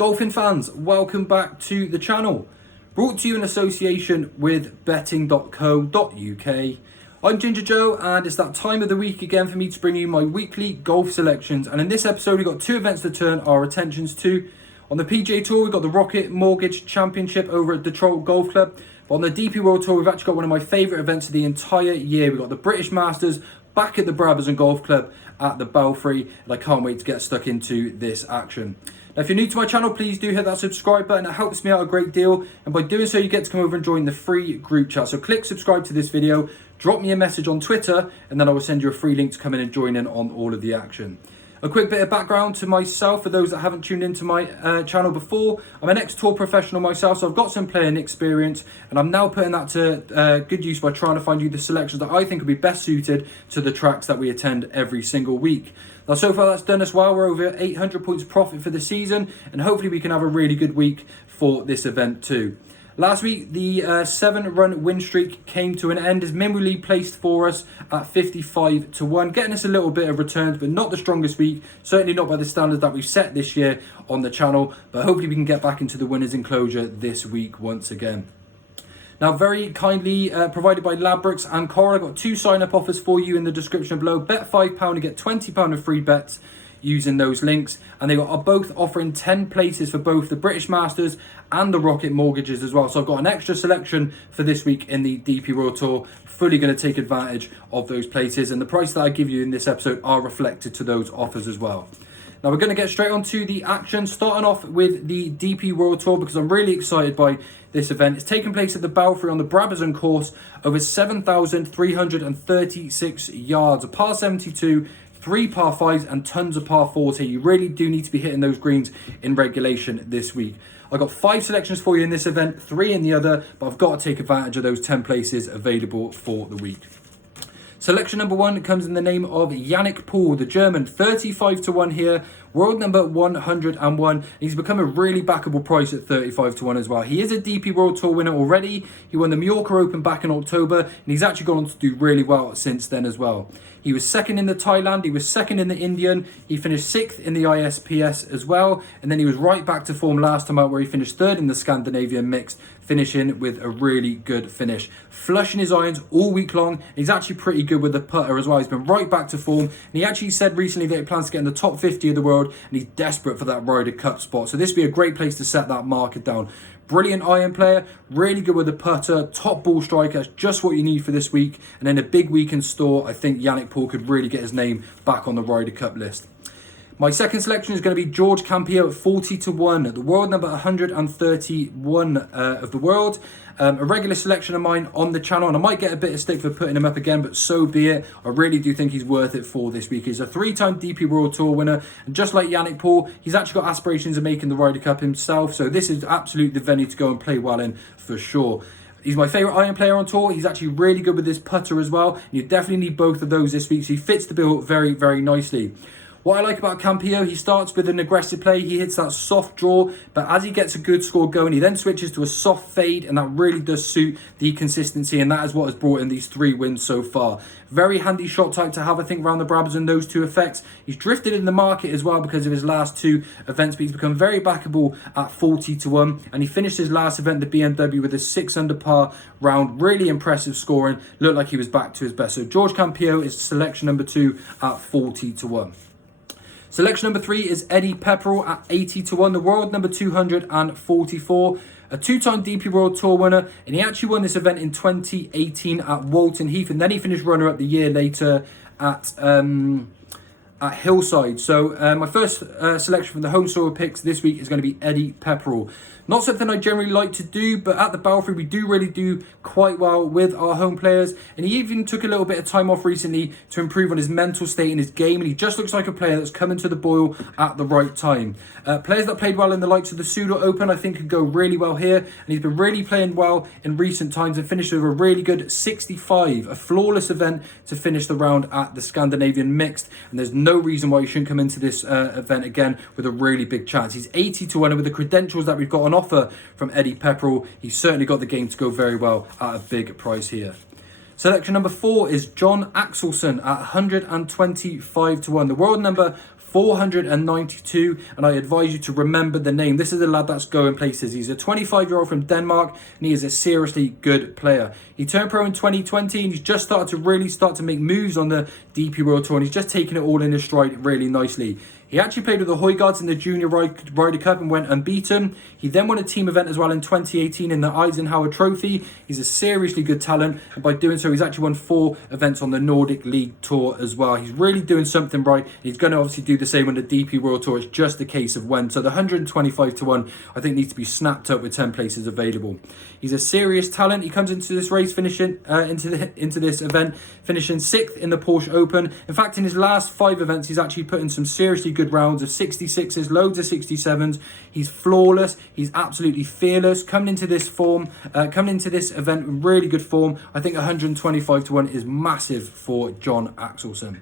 Golfing fans, welcome back to the channel. Brought to you in association with betting.co.uk. I'm Ginger Joe, and it's that time of the week again for me to bring you my weekly golf selections. And in this episode, we've got two events to turn our attentions to. On the PGA Tour, we've got the Rocket Mortgage Championship over at Detroit Golf Club. But on the DP World Tour, we've actually got one of my favourite events of the entire year. We've got the British Masters back at the Brabazon Golf Club at the Belfry, and I can't wait to get stuck into this action. Now, if you're new to my channel, please do hit that subscribe button. It helps me out a great deal, and by doing so, you get to come over and join the free group chat. So click subscribe to this video, drop me a message on Twitter, and then I will send you a free link to come in and join in on all of the action. A quick bit of background to myself for those that haven't tuned into my channel before. I'm an ex-tour professional myself, so I've got some playing experience, and I'm now putting that to good use by trying to find you the selections that I think will be best suited to the tracks that we attend every single week. Now, so far that's done us well. We're over 800 points profit for the season, and hopefully we can have a really good week for this event too. Last week, the 7-run win streak came to an end as Mimuli placed for us at 55 to 1, getting us a little bit of returns, but not the strongest week, certainly not by the standards that we've set this year on the channel, but hopefully we can get back into the winners enclosure this week once again. Now, very kindly provided by Ladbrokes and Coral, I've got two sign-up offers for you in the description below. Bet £5 to get £20 of free bets using those links, and they are both offering 10 places for both the British Masters and the Rocket Mortgages as well. So I've got an extra selection for this week in the DP World Tour, fully going to take advantage of those places, and the price that I give you in this episode are reflected to those offers as well. Now we're going to get straight on to the action, starting off with the DP World Tour because I'm really excited by this event. It's taking place at the Belfry on the Brabazon course, over 7,336 yards, a par 72, 3 par 5s and tons of par 4s here. You really do need to be hitting those greens in regulation this week. I've got 5 selections for you in this event, 3 in the other, but I've got to take advantage of those 10 places available for the week. Selection number 1 comes in the name of Yannick Poole, the German, 35 to 1 here, world number 101. He's become a really backable price at 35 to 1 as well. He is a DP World Tour winner already. He won the Mallorca Open back in October, and he's actually gone on to do really well since then as well. He was second in the Thailand, he was second in the Indian, he finished 6th in the ISPS as well, and then he was right back to form last time out where he finished 3rd in the Scandinavian Mixed, finishing with a really good finish. Flushing his irons all week long. He's actually pretty good with the putter as well. He's been right back to form, and he actually said recently that he plans to get in the top 50 of the world, and he's desperate for that Ryder Cup spot. So this would be a great place to set that market down. Brilliant iron player, really good with the putter, top ball striker. That's just what you need for this week. And then a big week in store. I think Yannick Poole could really get his name back on the Ryder Cup list. My second selection is going to be George Campillo at 40 to 1, the world number 131 of the world. A regular selection of mine on the channel, and I might get a bit of stick for putting him up again, but so be it. I really do think he's worth it for this week. He's a 3-time DP World Tour winner, and just like Yannick Poole, he's actually got aspirations of making the Ryder Cup himself, so this is absolutely the venue to go and play well in for sure. He's my favourite iron player on tour. He's actually really good with his putter as well, and you definitely need both of those this week, so he fits the bill very, very nicely. What I like about Campillo, he starts with an aggressive play, he hits that soft draw, but as he gets a good score going, he then switches to a soft fade, and that really does suit the consistency, and that is what has brought in these 3 wins so far. Very handy shot type to have, I think, around the Brabazon, those 2 effects. He's drifted in the market as well because of his last 2 events, but he's become very backable at 40 to 1, and he finished his last event, the BMW, with a 6 under par round. Really impressive scoring, looked like he was back to his best. So George Campillo is selection number 2 at 40 to 1. Selection number 3 is Eddie Pepperell at 80 to 1, the world number 244, a 2-time DP World Tour winner, and he actually won this event in 2018 at Walton Heath, and then he finished runner-up the year later at Hillside. So my first selection from the home soil picks this week is going to be Eddie Pepperell. Not something I generally like to do, but at the Belfry we do really do quite well with our home players, and he even took a little bit of time off recently to improve on his mental state in his game, and he just looks like a player that's coming to the boil at the right time. Players that played well in the likes of the Pseudo Open I think could go really well here, and he's been really playing well in recent times and finished with a really good 65, a flawless event to finish the round at the Scandinavian Mixed, and there's no reason why he shouldn't come into this event again with a really big chance. He's 80 to 1, and with the credentials that we've got on offer from Eddie Pepperell, he's certainly got the game to go very well at a big price here. Selection number 4 is John Axelson at 125 to 1, the world number 492, and I advise you to remember the name. This is a lad that's going places. He's a 25-year-old from Denmark, and he is a seriously good player. He turned pro in 2020, and he's just started to really start to make moves on the DP World Tour, and he's just taking it all in his stride really nicely. He actually played with the Højgaards in the Junior Ryder Cup and went unbeaten. He then won a team event as well in 2018 in the Eisenhower Trophy. He's a seriously good talent, and by doing so, he's actually won 4 events on the Nordic League Tour as well. He's really doing something right. He's going to obviously do the same on the DP World Tour. It's just a case of when. So the 125 to 1, I think, needs to be snapped up with 10 places available. He's a serious talent. He comes into this race finishing into this event finishing 6th in the Porsche Open. In fact, in his last 5 events, he's actually put in some seriously good rounds of 66s, loads of 67s. He's flawless. He's absolutely fearless. Coming into this event in really good form, I think 125 to 1 is massive for John Axelsen.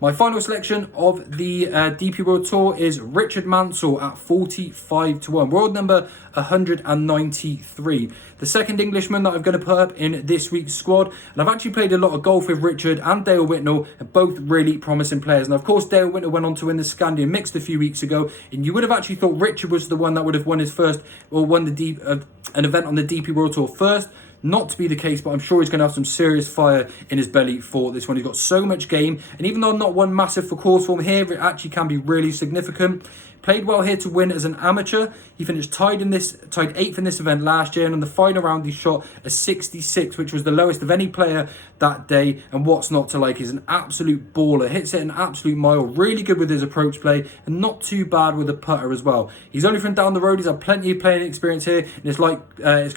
My final selection of the DP World Tour is Richard Mansell at 45 to 1, world number 193. The second Englishman that I'm going to put up in this week's squad. And I've actually played a lot of golf with Richard and Dale Whitnell, and both really promising players. And of course, Dale Whitnell went on to win the Scandian Mixed a few weeks ago, and you would have actually thought Richard was the one that would have won his first, or won the an event on the DP World Tour first. Not to be the case, but I'm sure he's going to have some serious fire in his belly for this one. He's got so much game, and even though I'm not one massive for course form here, it actually can be really significant. Played well here to win as an amateur. He finished tied 8th in this event last year, and on the final round he shot a 66, which was the lowest of any player that day. And what's not to like? He's an absolute baller, hits it an absolute mile, really good with his approach play, and not too bad with a putter as well. He's only from down the road. He's had plenty of playing experience here, and it's going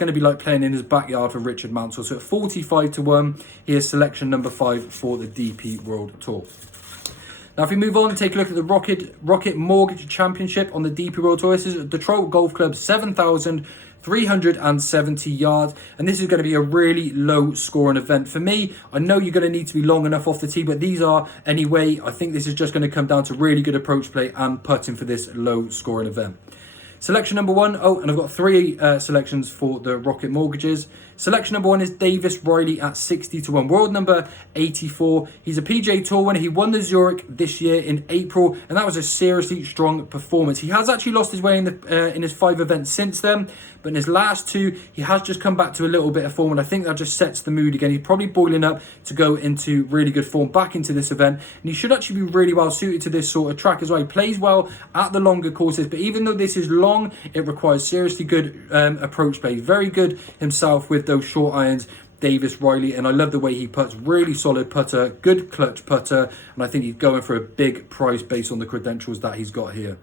to be like playing in his backyard for Richard Mansell. So at 45 to 1, he is selection number 5 for the DP World Tour. Now, if we move on and take a look at the Rocket Mortgage Championship on the DP World Tour, this is at Detroit Golf Club, 7,370 yards, and this is going to be a really low scoring event. For me, I know you're going to need to be long enough off the tee, but these are anyway. I think this is just going to come down to really good approach play and putting for this low scoring event. Selection number 1, and I've got 3 selections for the Rocket Mortgages. Selection number 1 is Davis Riley at 60 to 1, world number 84. He's a PGA Tour winner. He won the Zurich this year in April, and that was a seriously strong performance. He has actually lost his way in his 5 events since then, but in his last 2, he has just come back to a little bit of form, and I think that just sets the mood again. He's probably boiling up to go into really good form back into this event, and he should actually be really well suited to this sort of track as well. He plays well at the longer courses, but even though this is long, it requires seriously good approach play. Very good himself with those short irons, Davis Riley, and I love the way he puts. Really solid putter, good clutch putter, and I think he's going for a big price based on the credentials that he's got here.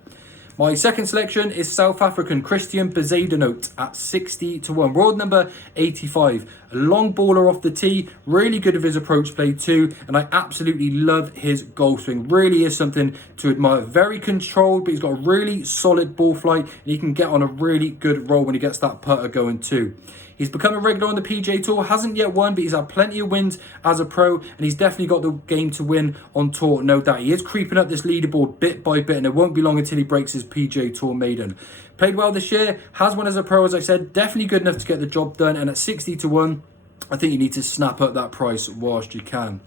My second selection is South African Christian Bezuidenhout at 60 to 1, world number 85. A long baller off the tee, really good with his approach play too, and I absolutely love his golf swing. Really is something to admire. Very controlled, but he's got a really solid ball flight, and he can get on a really good roll when he gets that putter going too. He's become a regular on the PGA Tour, hasn't yet won, but he's had plenty of wins as a pro, and he's definitely got the game to win on tour, no doubt. He is creeping up this leaderboard bit by bit, and it won't be long until he breaks his PGA Tour maiden. Played well this year, has won as a pro, as I said, definitely good enough to get the job done, and at 60 to 1, I think you need to snap up that price whilst you can.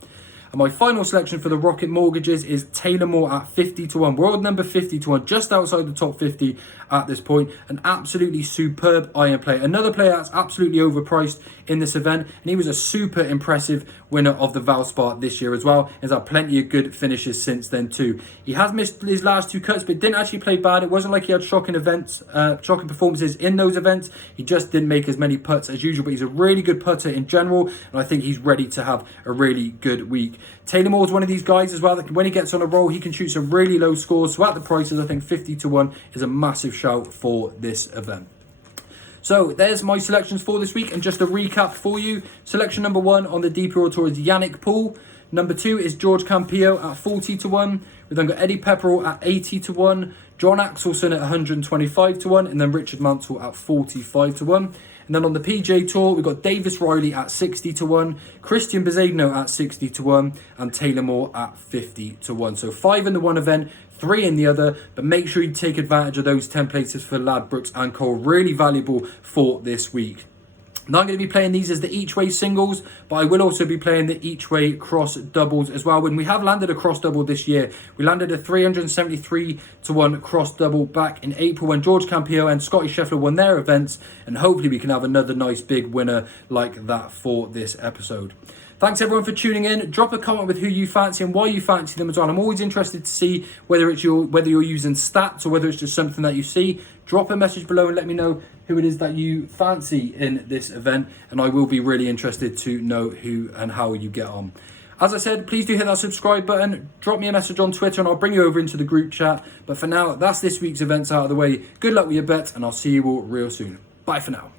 And my final selection for the Rocket Mortgages is Taylor Moore at 50 to 1, world number 50 to 1, just outside the top 50 at this point. An absolutely superb iron player. Another player that's absolutely overpriced in this event, and he was a super impressive winner of the Valspar this year as well. He's had plenty of good finishes since then too. He has missed his last 2 cuts, but didn't actually play bad. It wasn't like he had shocking performances in those events. He just didn't make as many putts as usual, but he's a really good putter in general, and I think he's ready to have a really good week. Taylor Moore is one of these guys as well that when he gets on a roll, he can shoot some really low scores. So at the prices, I think 50 to 1 is a massive shout for this event. So there's my selections for this week, and just a recap for you. Selection number 1 on the DP World Tour is Yannick Poole. Number 2 is George Campillo at 40 to 1. We've then got Eddie Pepperell at 80 to 1. John Axelsen at 125 to 1. And then Richard Mansell at 45 to 1. And then on the PGA Tour, we've got Davis Riley at 60 to 1, Christian Bezuidenhout at 60 to 1, and Taylor Moore at 50 to 1. So 5 in the one event, 3 in the other, but make sure you take advantage of those 10 places for Ladbrokes and Cole. Really valuable for this week. Now I'm going to be playing these as the each way singles, but I will also be playing the each way cross doubles as well. When we have landed a cross double this year, we landed a 373 to 1 cross double back in April when George Campillo and Scotty Scheffler won their events, and hopefully we can have another nice big winner like that for this episode. Thanks everyone for tuning in. Drop a comment with who you fancy and why you fancy them as well. I'm always interested to see whether you're using stats or whether it's just something that you see. Drop a message below and let me know who it is that you fancy in this event, and I will be really interested to know who and how you get on. As I said, please do hit that subscribe button. Drop me a message on Twitter and I'll bring you over into the group chat. But for now, that's this week's events out of the way. Good luck with your bets, and I'll see you all real soon. Bye for now.